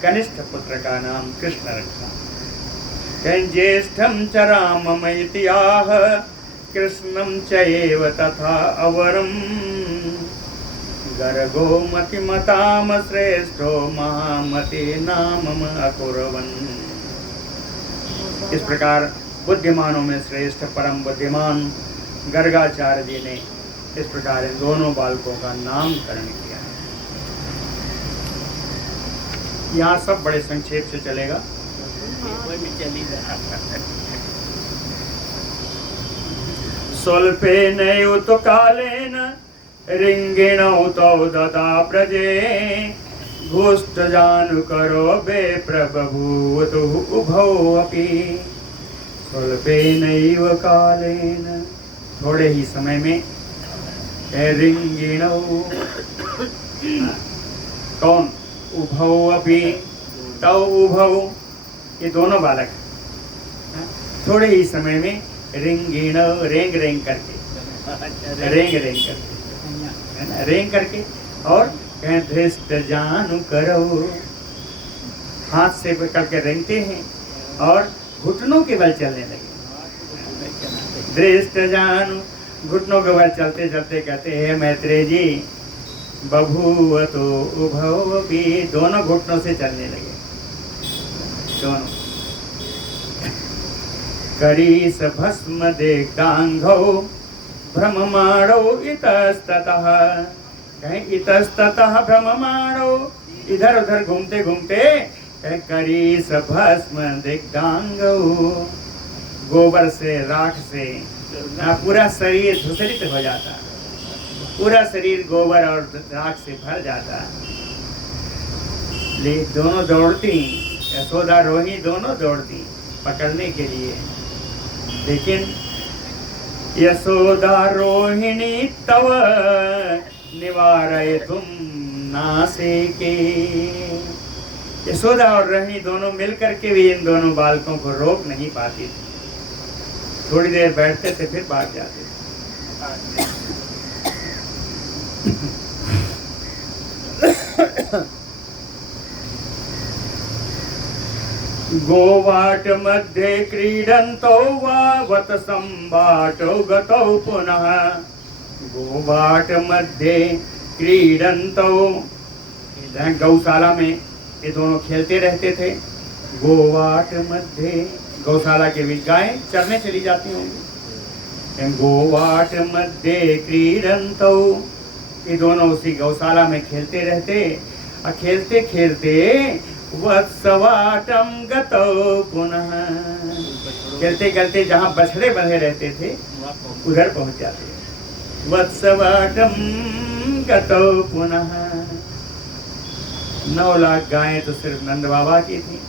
कनिष्ठ पुत्र का नाम कृष्ण रखा। ज्येष्ठं च राममैतियाः कृष्णं च एव तथा अवरम गर्गो मतिमताम श्रेष्ठो महामति नामम अकुर्वन्। इस प्रकार बुद्धिमानों में श्रेष्ठ परम बुद्धिमान गर्गाचार्य जी ने इस प्रकार इन दोनों बालकों का नामकरण किया है। यहाँ सब बड़े संक्षेप से चलेगा। स्वल्पेनैव तु कालेन रिंगिणौ तौ ददा प्रजे घुष्टजानुकरो बे प्रबभूवतु उभौ अपि। स्वल्पेनैव कालेन, थोड़े ही समय में, रिंगिणौ कौन? उभौ अपि, तौ उभौ, ये दोनों बालक थोड़े ही समय में रिंगिणौ, रेंग रेंग करके, रेंग रेंग करके, है ना, रेंग करके, और धृष्ट जानु करो, हाथ से पकड़ के रेंगते हैं और घुटनों के बल चलने लगे। धृष्ट जानु, घुटनों के बल चलते चलते कहते हैं मैत्रेय जी बभूवतु उभौ अपि, दोनों घुटनों से चलने लगे, दोनों। करीस भस्म देगांघौ भ्रममाणौ इतस्ततः। कहीं इतस्ततः भ्रममाणौ, इधर उधर घूमते घूमते करीस भस्म दिगांगौ, गोबर से राख से पूरा शरीर धूसरित हो जाता, पूरा शरीर गोबर और राख से भर जाता। ले दोनों दौड़ती, यशोदा रोही दोनों दौड़ती पकड़ने के लिए, लेकिन यशोदा रोहिणी तव निवारय तुम नासे के। यशोदा और रोहिणी दोनों मिलकर के भी इन दोनों बालकों को रोक नहीं पाती थी। थोड़ी देर बैठते थे फिर भाग जाते थे। गोवाट मध्ये क्रीडन्तौ वावत संवाटौ गतौ पुनः। गोवाट मध्ये क्रीडन्तौ, गौशाला में ये दोनों खेलते रहते थे। गोवाट मध्ये, गौशाला के बीच गायें चरने चली जाती होंगी। गोवाट मध्ये क्रीडन्तौ, ये दोनों उसी गौशाला में खेलते रहते। और खेलते खेलते वत्सवाटम गतौ पुनः, खेलते खेलते जहाँ बछड़े बंधे रहते थे उधर पहुँच जाते। वत्सवाटम गतौ पुनः। 9 लाख गायें तो सिर्फ नंद बाबा की थी,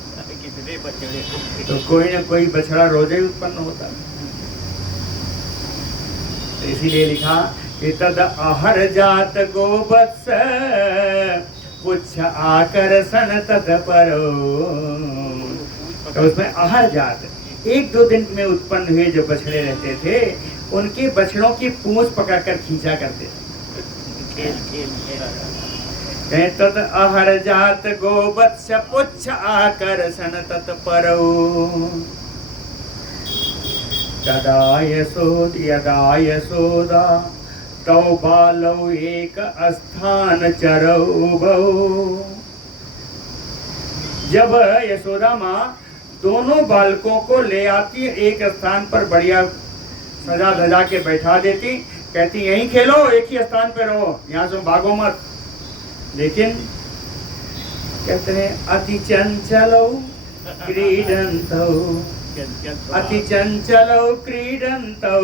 तो कोई न कोई बछड़ा रोज ही उत्पन्न होता। तो इसीलिए लिखा कि तद आहर जात गोवत्स पुच्छ आकर्षण तत्परो। तो उसमें आहर जात 1-2 दिन में उत्पन्न हुए जो बछड़े रहते थे, उनके बछड़ों की पूंछ पकड़कर खींचा करते थे। तद आहर जात गोवत्स पुच्छ आकर्षण तत्परो। तदा यशोदा तौ बालौ एक स्थान चरौ बहु। जब यशोदा माँ दोनों बालकों को ले आती, एक स्थान पर बढ़िया सजा धजा के बैठा देती, कहती यहीं खेलो, एक ही स्थान पे रहो, यहाँ से भागो मत। लेकिन कहते हैं अति चंचलौ क्रीडन्तौ, अति चंचलौ क्रीडन्तौ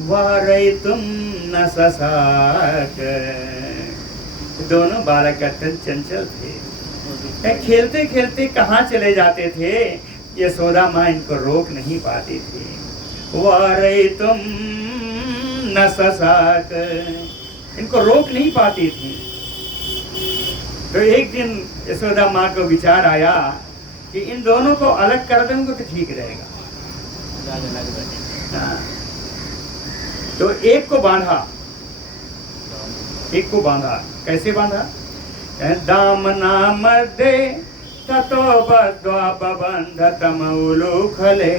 वारयितुं न ससाक। दोनों बालक अत्यंत चंचल थे, खेलते खेलते कहाँ चले जाते थे, यशोदा माँ इनको रोक नहीं पाती थी। वारयितुं न ससाक, इनको रोक नहीं पाती थी। तो एक दिन यशोदा माँ को विचार आया कि इन दोनों को अलग कर दूंगा तो ठीक रहेगा। हाँ। तो एक को बांधा, एक को बांधा। कैसे बांधा? दामना मध्ये ततो बद्ध्वा बबन्धतं उलूखले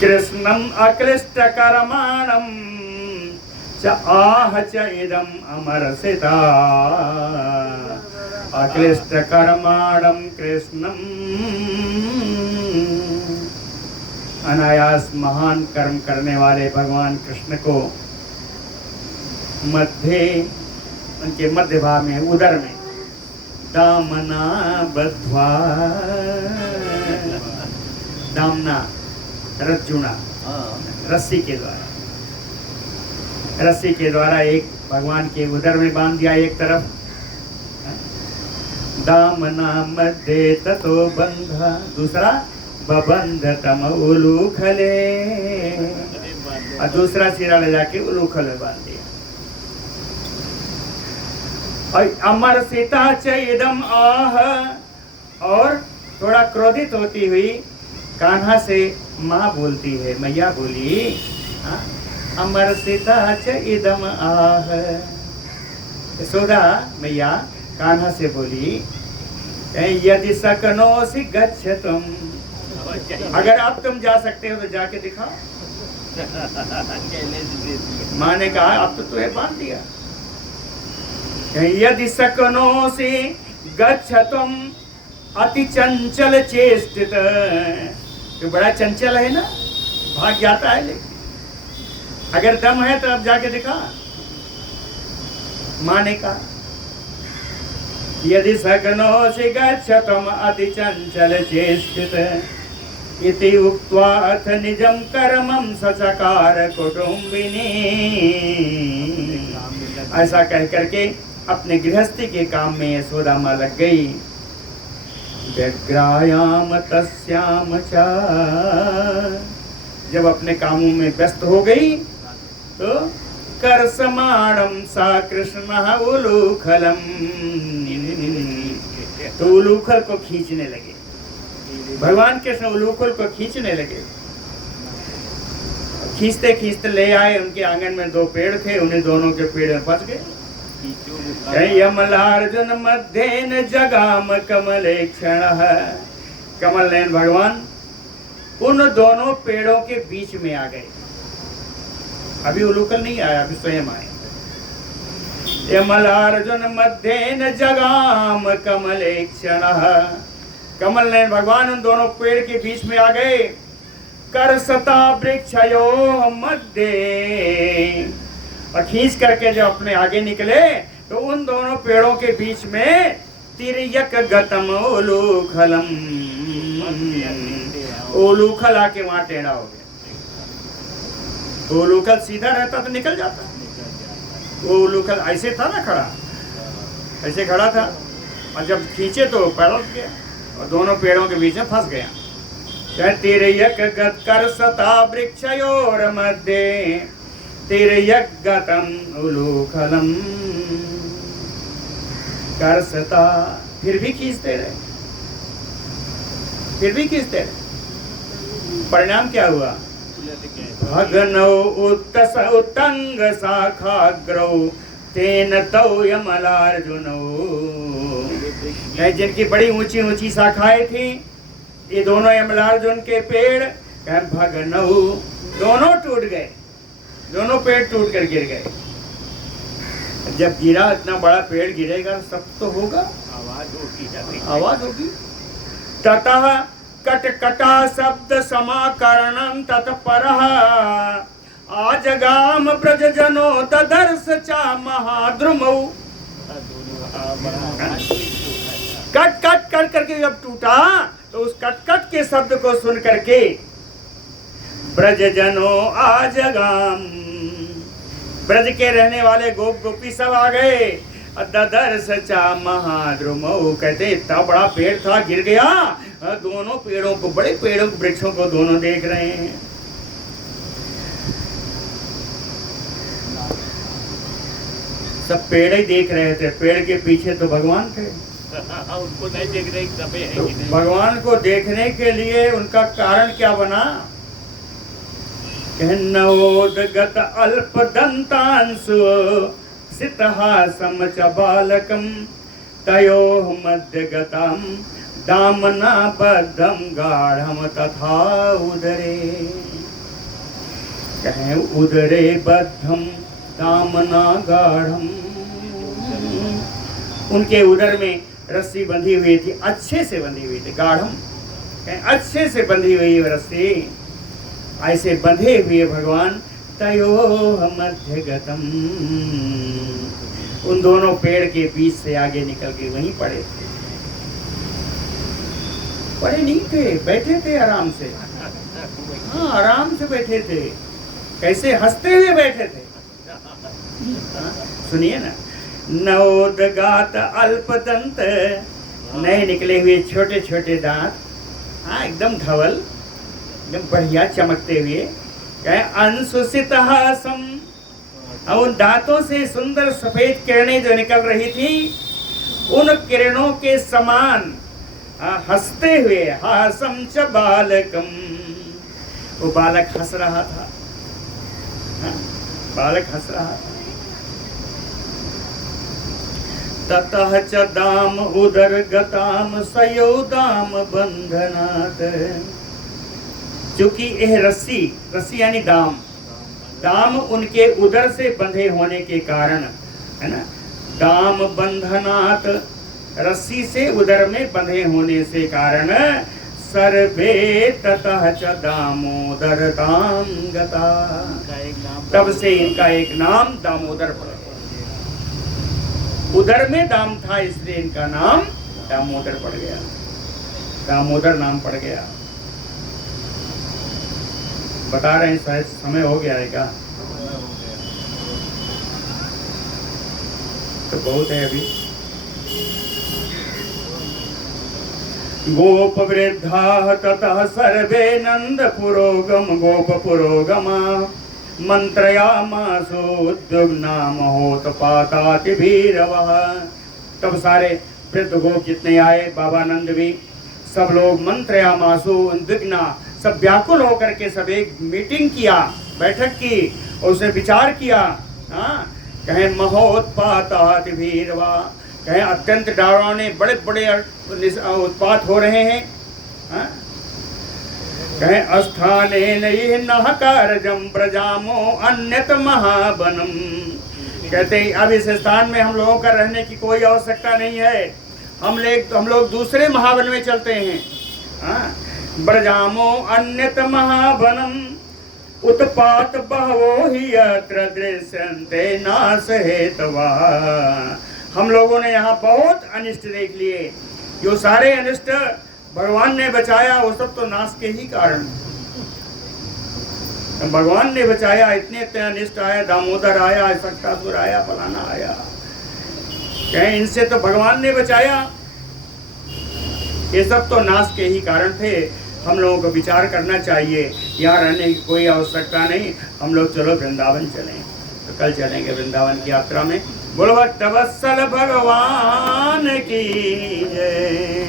कृष्णम् अक्लिष्टकर्माणं च आह च इदम् अमरसिता। अक्लिष्टकर्माणं कृष्णम्, अनायास महान कर्म करने वाले भगवान कृष्ण को मध्य, उनके मध्य भाग में, उदर में दामना बद्ध्वा, दामना रज्जुना, रस्सी के द्वारा, रस्सी के द्वारा एक भगवान के उदर में बांध दिया एक तरफ। दामना मध्ये ततो बंधा, दूसरा बबंधतम उलूखले, और दूसरा सिरा ले जाके उलूखल में बांध दिया। और अमर सीता च इदम आह, और थोड़ा क्रोधित होती हुई कान्हा से माँ बोलती है, मैया बोली, अमर सीता च इदम आह। यशोदा मैया कान्हा से बोली, यदि सकनोसि गच्छतुम, अगर आप तुम जा सकते हो तो जाके दिखाओ। माँ ने कहा अब तो तुम्हें बांध दिया। यदि सकनोसि गच्छतुम, अति चंचल चेष्टित, तो बड़ा चंचल है ना, भाग जाता है, लेकिन अगर दम है तो अब जाके दिखा। माँ ने कहा यदि सकनोषि गच्छतम अति चंचल चेष्टित इति उक्त्वा अथ निजं कर्मं सचकार कुटुंबिनी। ऐसा कह करके अपने गृहस्थी के काम में यशोदा माँ लग गई। व्यग्रायाम तस्याम च, जब अपने कामों में व्यस्त हो गई तो करसमाणम सा कृष्ण उलूखलम, तो उलूखल को खींचने लगे। भगवान कृष्ण उलूखल को खींचने लगे। खींचते खींचते ले आए, उनके आंगन में 2 पेड़ थे, उन्हें दोनों के पेड़ में फंस गए। यमलार्जुन मध्येन जगाम कमलेक्षण, कमल नयन भगवान उन दोनों पेड़ों के बीच में आ गए। अभी उलूखल नहीं आया, अभी स्वयं आए। यमलार्जुन मध्येन जगाम कमलेक्षण, कमल नयन भगवान उन दोनों पेड़ के बीच में आ गए। करसता वृक्षयो मध्य, और खींच करके जब अपने आगे निकले तो उन दोनों पेड़ों के बीच में तिर्यक गतम उलूखलम, उलूखल आके वहां टेढ़ा हो गया। उलूखल सीधा रहता तो निकल जाता, वो उलूखल ऐसे था ना खड़ा, ऐसे खड़ा था, और जब खींचे तो पलट गया और दोनों पेड़ों के बीच में फंस गया। तिर्यक गत करसता वृक्षयोर मध्ये तिर्यक गतम उलूखलम, करसता, फिर भी खींचते रहे, फिर भी खींचते रहे। परिणाम क्या हुआ? भगनौ उत्तस उत्तंग शाखाग्रौ तेन तौ यमलार्जुनौ, जिनकी बड़ी ऊंची ऊंची शाखाएं थी, ये दोनों यमलार्जुन के पेड़ भगनौ, दोनों टूट गए, दोनों पेड़ टूट कर गिर गए। जब गिरा, इतना बड़ा पेड़ गिरेगा सब तो होगा, आवाज होगी, आवाज होगी। ततः कटकटा शब्द समाकरणं तत्परः आजगाम ब्रजजनो ददर्श चा महाद्रुमौ, कट कट कट करके जब टूटा तो उस कट कट के शब्द को सुन करके ब्रजजनो आजगाम, ब्रज के रहने वाले गोप गोपी सब आ गए। ददर्श चा महाद्रुमौ, कहते इतना बड़ा पेड़ था, गिर गया, दोनों पेड़ों को, बड़े पेड़ों को, वृक्षों को दोनों देख रहे हैं। सब पेड़ ही देख रहे थे, पेड़ के पीछे तो भगवान थे। उनको नहीं देख रहे तो भगवान को देखने के लिए उनका कारण क्या बना? नवोदगत अल्प दंतांशु सितहासम च बालकम तयोः मध्यगतम दामना बद्धम गाढ़म तथा उदरे, कहें उदरे बद्धम दामना गाढ़म, उनके उदर में रस्सी बंधी हुई थी, अच्छे से बंधी हुई थी, गाढ़म कहें अच्छे से बंधी हुई रस्सी, ऐसे बंधे हुए भगवान तयोः मध्यगतम, उन दोनों पेड़ के बीच से आगे निकल के वहीं पड़े थे। पड़े नहीं थे, बैठे थे आराम से, हाँ आराम से बैठे थे, कैसे हंसते हुए बैठे थे। सुनिए ना, नवोदगात अल्पदंत, नए निकले हुए छोटे छोटे दांत, हाँ एकदम धवल, एकदम बढ़िया चमकते हुए, अंशुसित हासम, उन दांतों से सुंदर सफेद किरणें जो निकल रही थी, उन किरणों के समान हंसते हुए, हासम च बालकम, वो बालक हंस रहा था, बालक हंस रहा था। ततः च दाम उदर गताम सयोदाम बंधनात्, चूंकि यह रस्सी, रस्सी यानी दाम, दाम उनके उदर से बंधे होने के कारण, है ना, दाम बंधनात् रस्सी से उदर में बंधे होने से कारण सर्वे ततः च दामोदर ताम गता। का एक नाम तब से इनका एक नाम दामोदर पड़ गया। उदर में दाम था इसलिए इनका नाम दामोदर पड़ गया, दामोदर नाम पड़ गया। बता रहे हैं शायद समय हो गया है क्या? तो बहुत है अभी। गोप वृद्धा ततः सर्वे नंद पुरोगम गोप पुरोगमा मंत्रयामासोद्युग्ना महोत्पाताति भीरवः। तब सारे वृद्ध गोप जितने आए, बाबा नंद भी, सब लोग मंत्रयामासु उद्विग्ना, सब व्याकुल होकर के सब एक मीटिंग किया, बैठक की और उसने विचार किया। हाँ, कहें महोत्पाताति भीरवा, कहें अत्यंत डरावने बड़े बड़े उत्पात हो रहे हैं। हाँ? कहें अस्थाने नहीं नह कारजम प्रजामो अन्यत महाबनम। कहते हैं अब इस स्थान में हम लोगों का रहने की कोई आवश्यकता नहीं है, हम लोग दूसरे महावन में चलते हैं। हाँ? ब्रजामो अन्यत महावनम उत्पात बहवो ही यत्र दृश्यन्ते नाश हेतवा। हम लोगों ने यहाँ बहुत अनिष्ट देख लिए, जो सारे अनिष्ट भगवान ने बचाया वो सब तो नाश के ही कारण। भगवान ने बचाया, इतने इतने अनिष्ट आया, दामोदर आया, सक्तासुर आया, फलाना आया, कहें इनसे तो भगवान ने बचाया। ये सब तो नाश के ही कारण थे। हम लोगों को विचार करना चाहिए, यहाँ रहने की कोई आवश्यकता नहीं, हम लोग चलो वृंदावन चलें। तो कल चलेंगे वृंदावन की यात्रा में। बोलो भक्तवत्सल भगवान की जय।